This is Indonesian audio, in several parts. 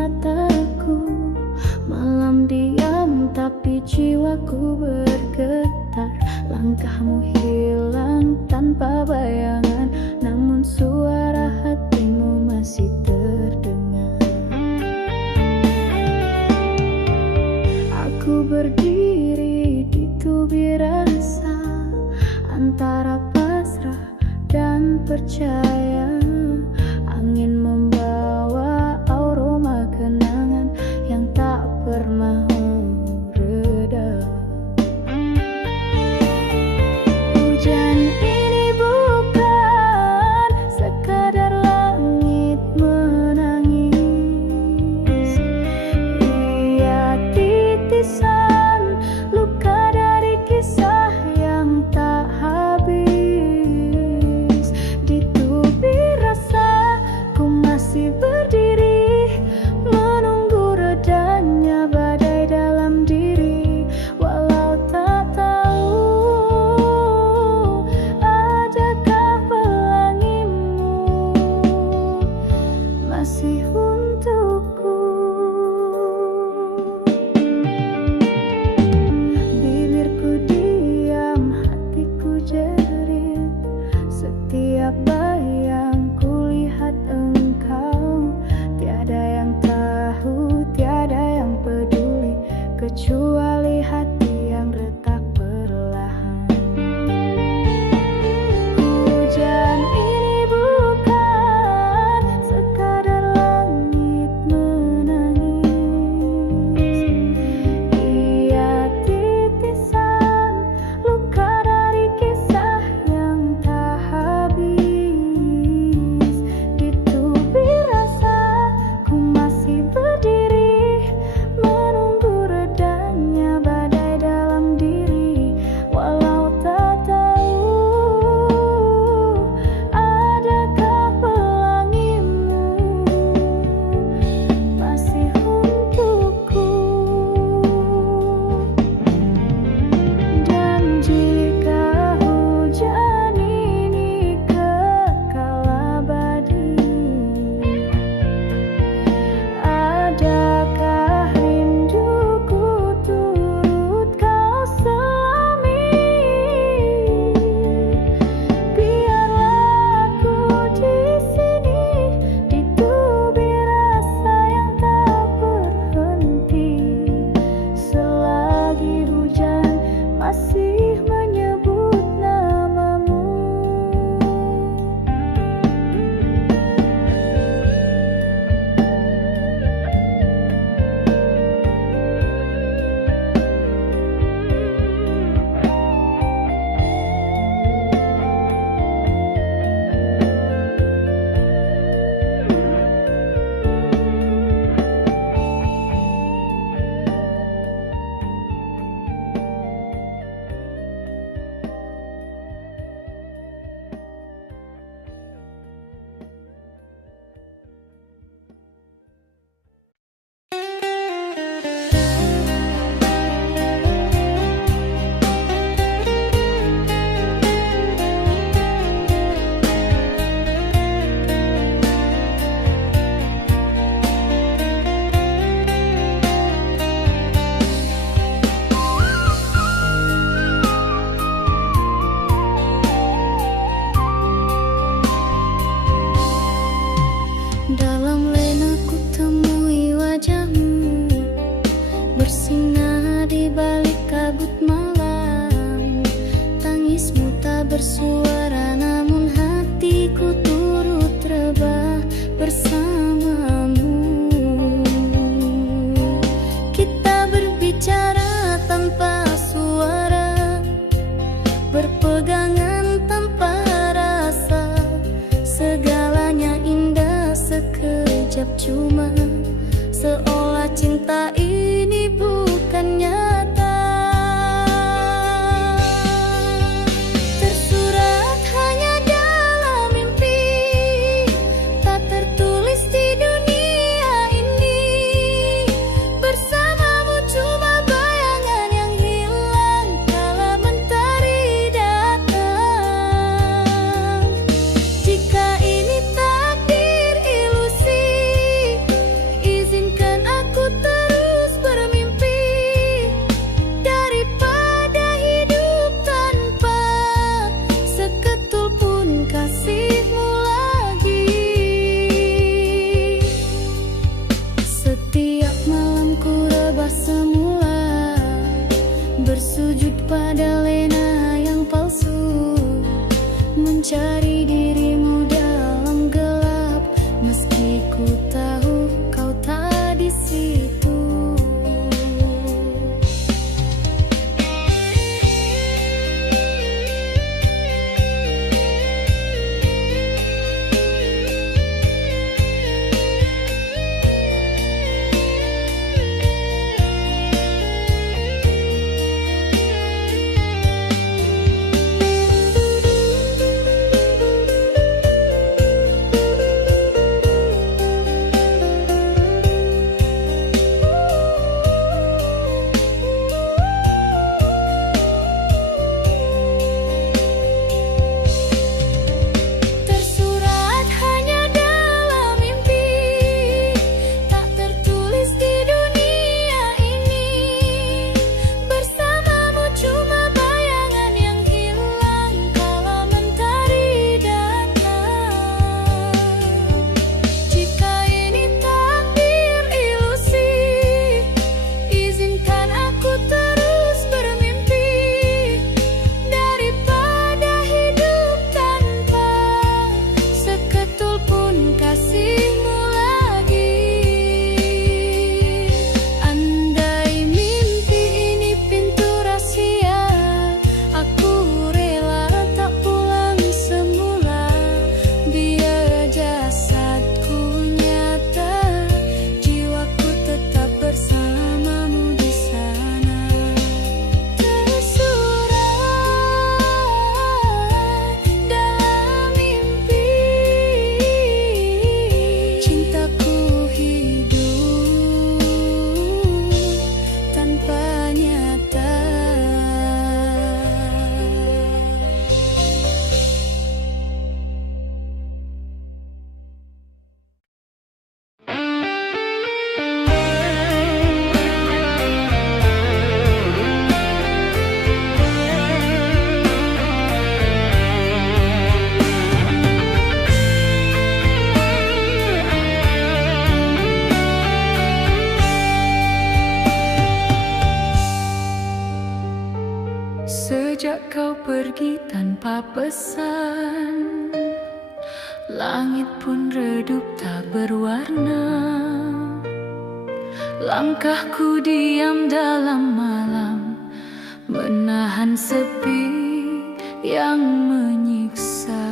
mataku. Malam diam tapi jiwaku bergetar. Langkahmu hilang tanpa bayangan, namun suara hatimu masih terdengar. Aku berdiri di tubir rasa, antara pasrah dan percaya. Angin membawa aroma kenangan yang tak pernah reda. Hujan ini bukan sekadar langit menangis. Ia titisan luka dari kisah yang tak habis. Di tubir rasa ku masih berdiri, menunggu redanya badai dalam diri. Walau tak tahu adakah pelangimu masih untukku. Bibirku diam, hatiku jerit. Setiap bayang kulihat engkau. Tiada yang tahu, tiada yang peduli, kecuali hati yang retak perlahan. Hujan ini bukan sekadar langit menangis. Ia titisan luka dari kisah yang tak habis. Di tubir rasa ku masih berdiri, menunggu redanya badai dalam diri. Walau tak tahu adakah pelangimu masih untukku. Dan jika hujan ini kekal abadi, adakah rinduku turut kau selami? Biarlah aku di sini, di tubir rasa yang tak berhenti, selagi hujan masih menyebut namamu. Dalam lena ku temui wajahmu, bersinar di balik kabut malam. Tangismu tak bersuara, namun hatiku turut rebah bersamamu. Kita berbicara tanpa suara, berpegangan tanpa rasa. Segalanya indah sekejap, cuma seolah cinta ini bukan nyata. Tersurat hanya dalam mimpi, tak tertulis di dunia ini. Bersamamu cuma bayangan yang hilang kala mentari datang. Jika ini takdir ilusi, izinkan kau pergi tanpa pesan, langit pun redup tak berwarna. Langkahku diam dalam malam, menahan sepi yang menyiksa.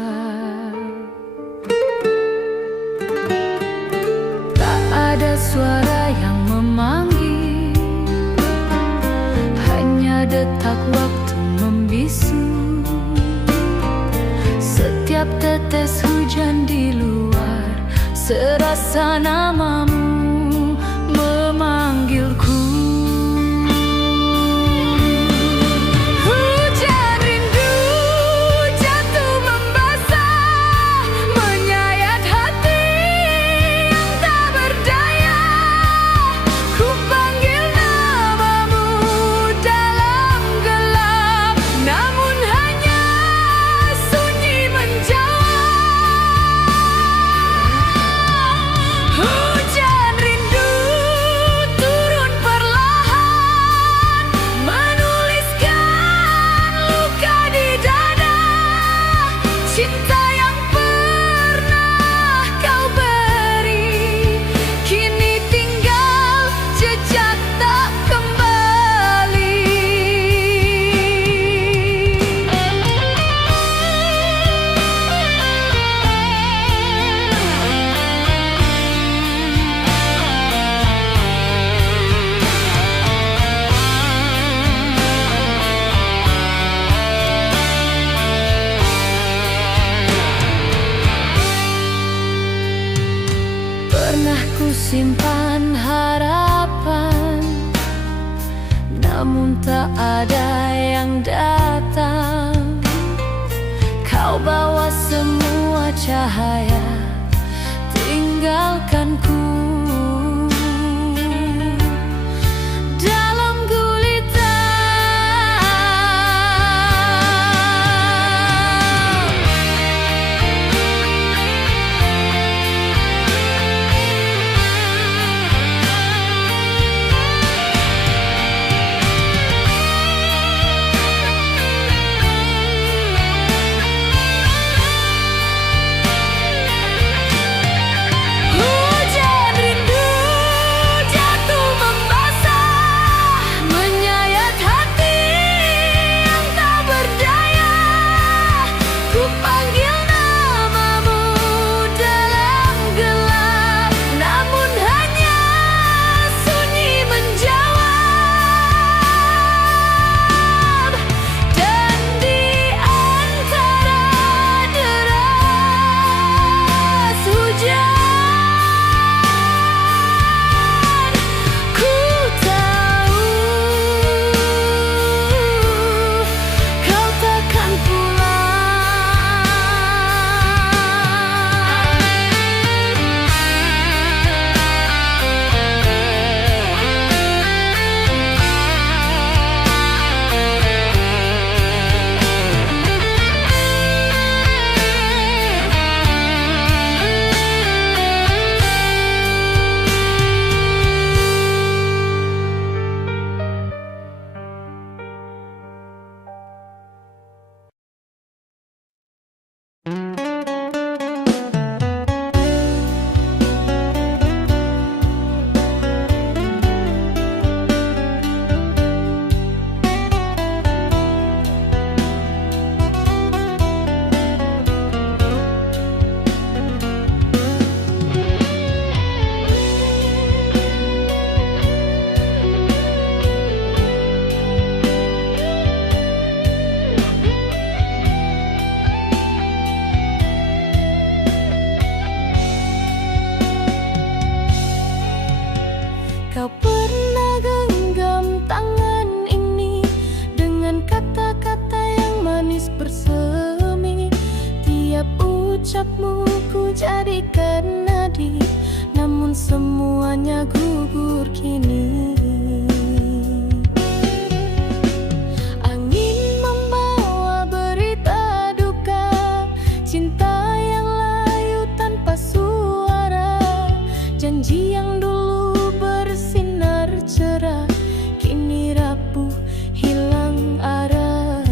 Tak ada suara yang memanggil, hanya detak waktu membisu. Setiap tetes hujan di luar, serasa namamu memanggilku. Hujan rindu jatuh membasah, menyayat hati yang tak berdaya. Ku panggil namamu dalam gelap, namun hanya sunyi menjawab. Hujan rindu turun perlahan, menuliskan luka di dada. Cinta yang pernah kau beri, kini tinggal jejak tak kembali. Pernah ku simpan harapan, namun tak ada yang datang. Kau bawa semua cahaya, tinggalkanku dalam gulita. Hujan rindu jatuh membasah, menyayat hati yang tak berdaya. Ku panggil namamu dalam gelap, namun hanya sunyi menjawab. Dan di antara deras hujan, ku tahu kau takkan Kau pernah genggam tangan ini dengan kata-kata yang manis bersemi. Tiap ucapmu ku jadikan nadi, namun semuanya gugur kini. Angin membawa berita duka, cinta yang layu tanpa suara. Janji yang dulu bersinar cerah, kini rapuh hilang arah.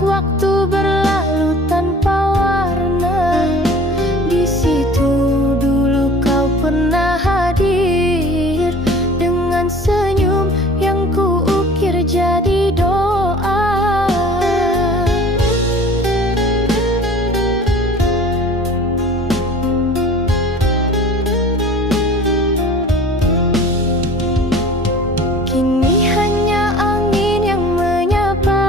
waktu berlalu tanpa warna. Di situ dulu kau pernah hadir dengan senyum yang kuukir jadi doa. Kini hanya angin yang menyapa,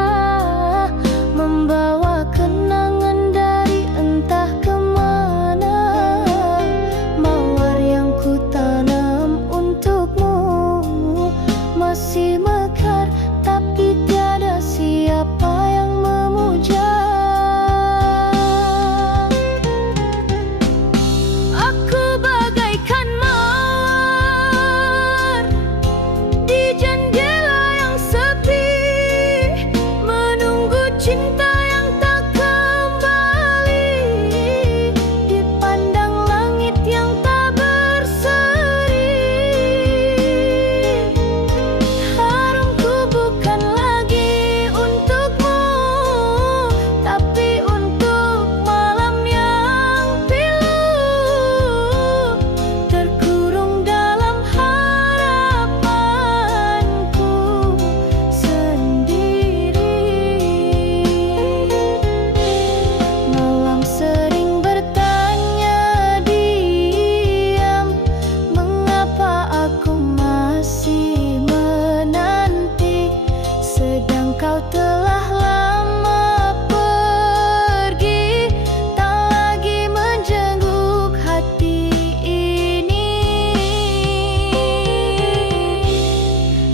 membawa kenangan dari entah kemana. Mawar yang ku tanam untukmu masih mekar, tapi tiada siapa yang memuja. Aku bagaikan mawar di jendela yang sepi, menunggu cinta yang tak kembali, dipandang langit yang tak berseri. Harumku bukan lagi untukmu, tapi untuk malam yang pilu, terkurung dalam harapanku sendiri. Malam sering bertanya diam, mengapa aku masih menanti, sedang kau telah lama pergi, tak lagi menjenguk hati ini.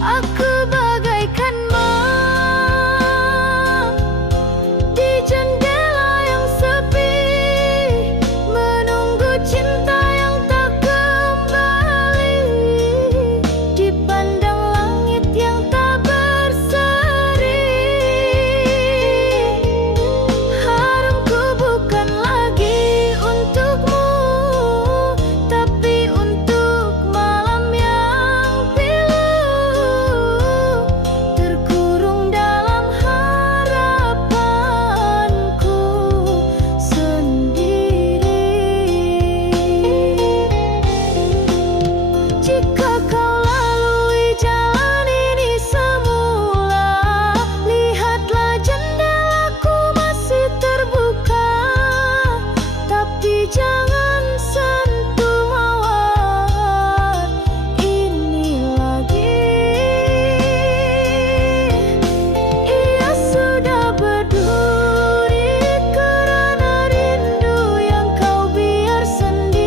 Aku bagaikan mawar di jendela yang sepi, menunggu cinta yang tak kembali, dipandang langit yang tak berseri. Harumku bukan lagi untukmu, tapi untuk malam yang pilu, terkurung dalam harapanku sendiri. Jika kau lalui jalan ini semula, lihatlah jendelaku masih terbuka, tapi jangan sentuh mawar ini lagi. Ia sudah berduri kerana rindu yang kau biar sendiri.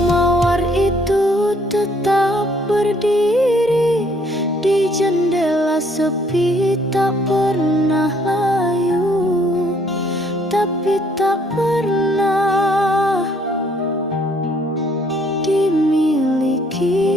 Mawar itu tetap berdiri di jendela sepi, tak pernah layu, tapi tak pernah dimiliki.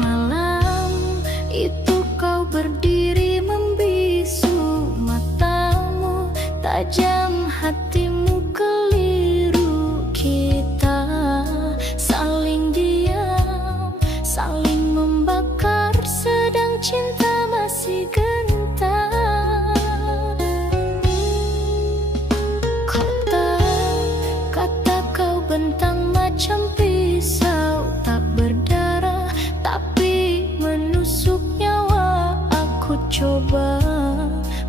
Malam itu kau berdiri membisu, matamu tajam, hatimu keliru. Kita saling diam, saling membakar, sedang cinta masih gentar. Kata kau bentang macam pisau, tak berdarah tapi menusuk nyawa. Aku coba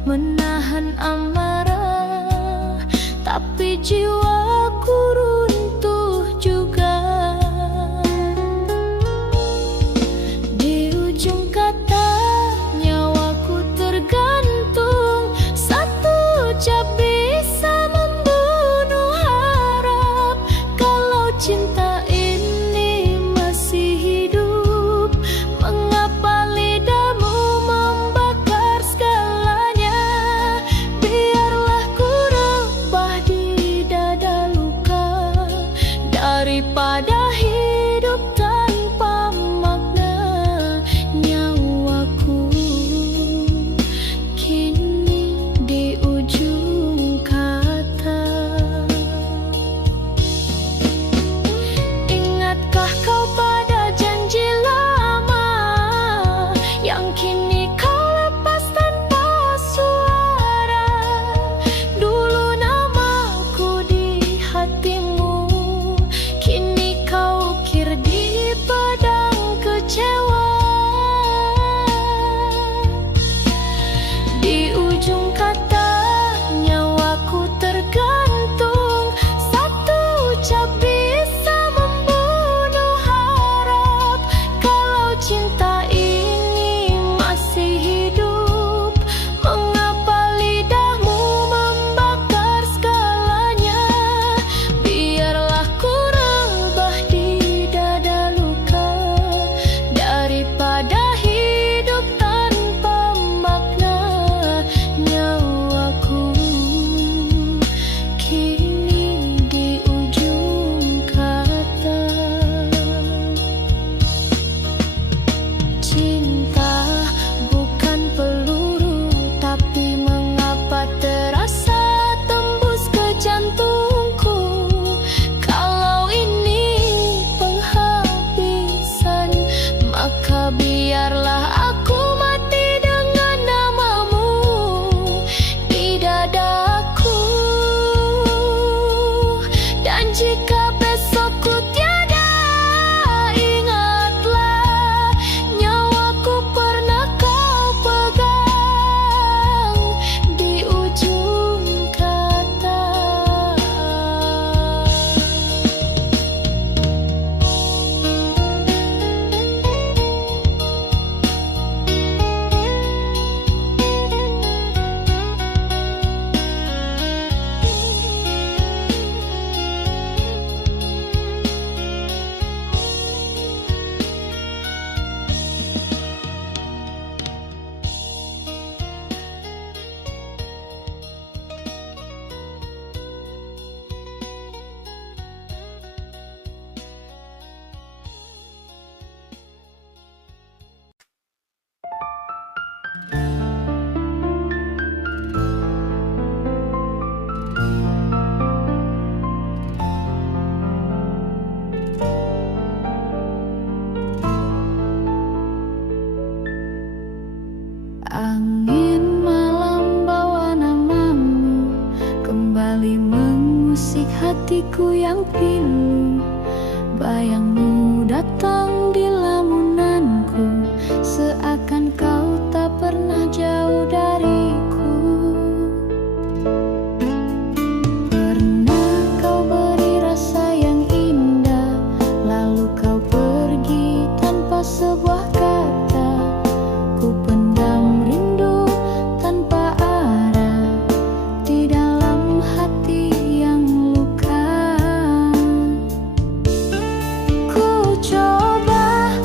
menahan amarah, tapi jiwaku runtuh juga. Di ujung kata nyawaku tergantung, satu ucap bisa membunuh harap. Kalau cinta ini masih hidup, mengapa lidahmu membakar? daripada hidup tanpa makna. Nyawaku kini di ujung kata. Ingatkah kau pada janji lama yang kini kau lepas tanpa suara? Dulu namaku di hatimu, kini kau ukir di padang kecewa. Di ujung kata nyawaku tergantung, satu ucap bisa membunuh harap. Kalau cinta ini masih hidup, mengapa lidahmu membakar segalanya? Biarlah ku rebah di dada luka, daripada hidup tanpa makna. Nyawaku kini di ujung kata. Cinta bukan peluru, tapi mengapa terasa tembus ke jantungku? Kalau ini penghabisan, maka biarlah aku mati dengan namamu di dadaku. Dan jika besok ku tiada, ingatlah nyawaku pernah kau pegang di ujung kata. Angin malam bawa namamu, kembali mengusik hatiku yang pilu. Bayangmu datang di lamunanku, seakan kau tak pernah jauh dariku. Pernah kau beri rasa yang indah, lalu kau pergi tanpa sebuah kata. Ku pendam rindu tanpa arah di dalam hati yang luka. Ku coba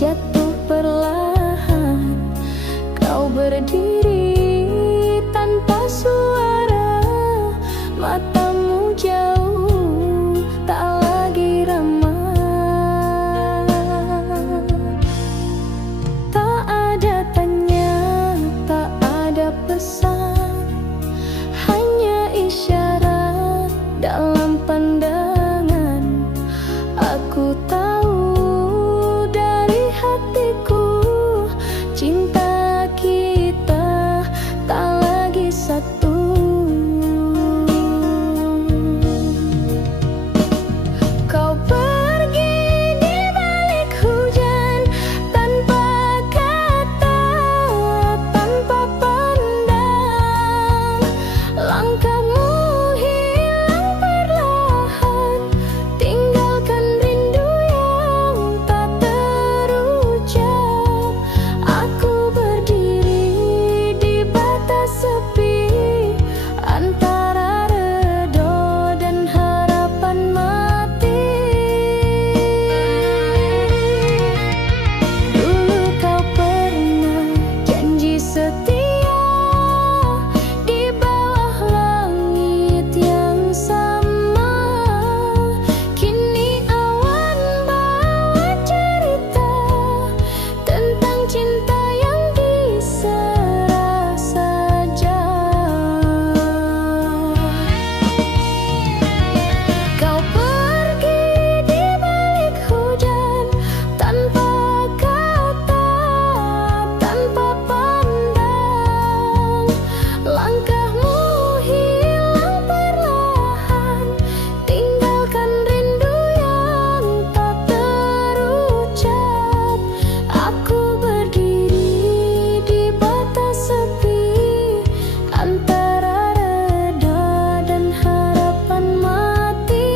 jatuh perlahan. Kau berdiri tanpa suara, matamu jauh tak lagi ramah. Tak ada tanya, tak ada pesan, hanya isyarat dalam pandangan. Aku tahu dari hatiku, cinta kita tak lagi satu. Kau pergi di balik hujan, tanpa kata, tanpa pandang. Langkahmu hilang perlahan, tinggalkan rindu yang tak terucap. Aku berdiri di batas sepi, antara redha dan harapan mati. Dulu kau pernah janji setia di bawah langit yang sama. Kini awan bawa cerita tentang cinta yang diserah saja. Kau pergi di balik hujan, tanpa kata, tanpa pandang. Langkahmu hilang perlahan, tinggalkan rindu yang tak terucap. Aku berdiri di batas sepi, antara redha dan harapan mati.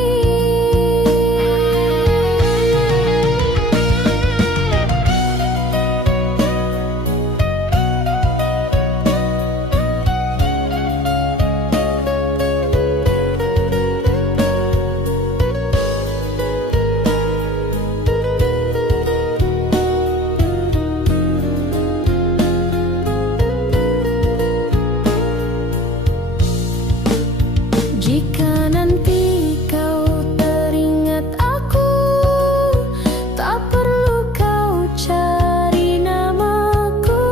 Jika nanti kau teringat aku, tak perlu kau cari namaku.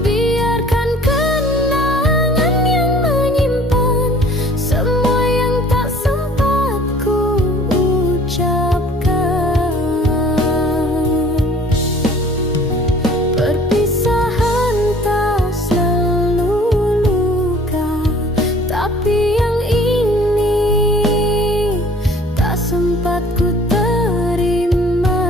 Biarkan kenangan yang menyimpan semua yang tak sempat ku ucapkan. Perpisahan tak selalu luka, tapi yang ini tak sempat ku terima.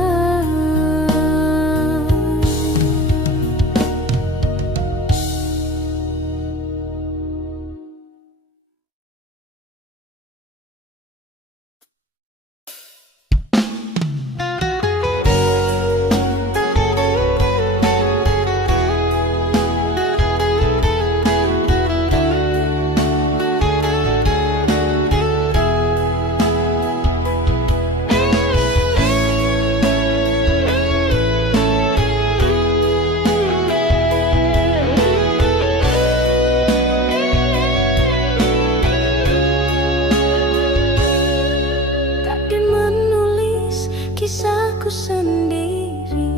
Takdir menulis kisahku sendiri,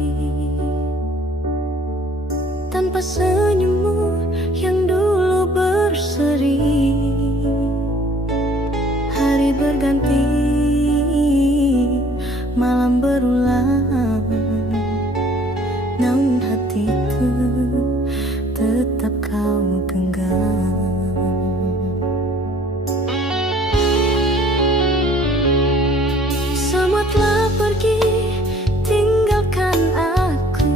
tanpa senyummu yang dulu berseri. Hari berganti, malam berulang, namun hatiku tetap kau genggam. Semua telah pergi, tinggalkan aku,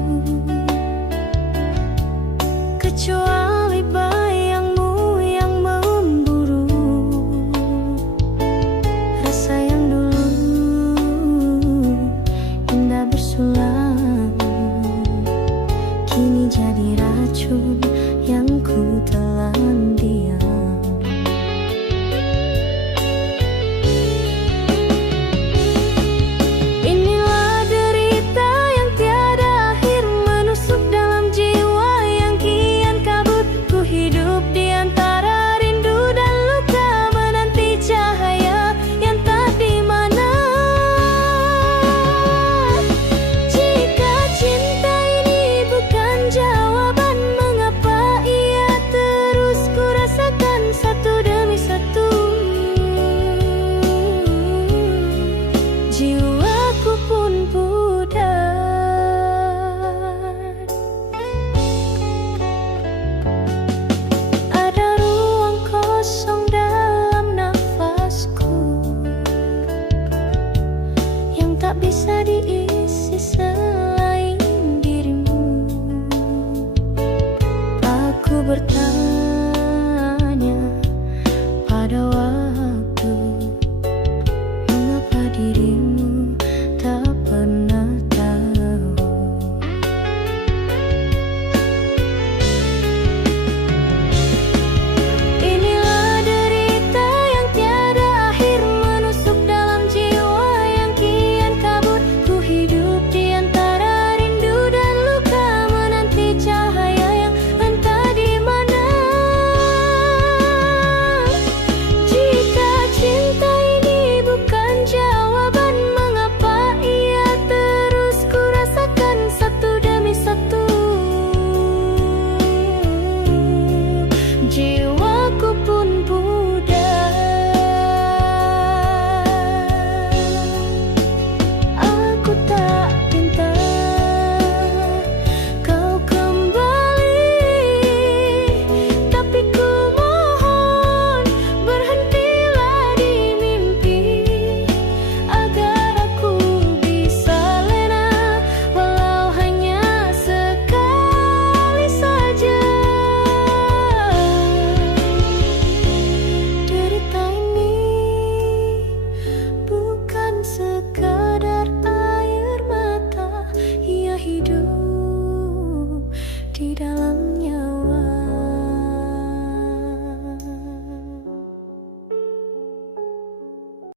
kecuali bayangmu yang memburu. Rasa yang dulu indah bersulang, kini jadi racun yang ku telan diam. Inilah derita yang di dalam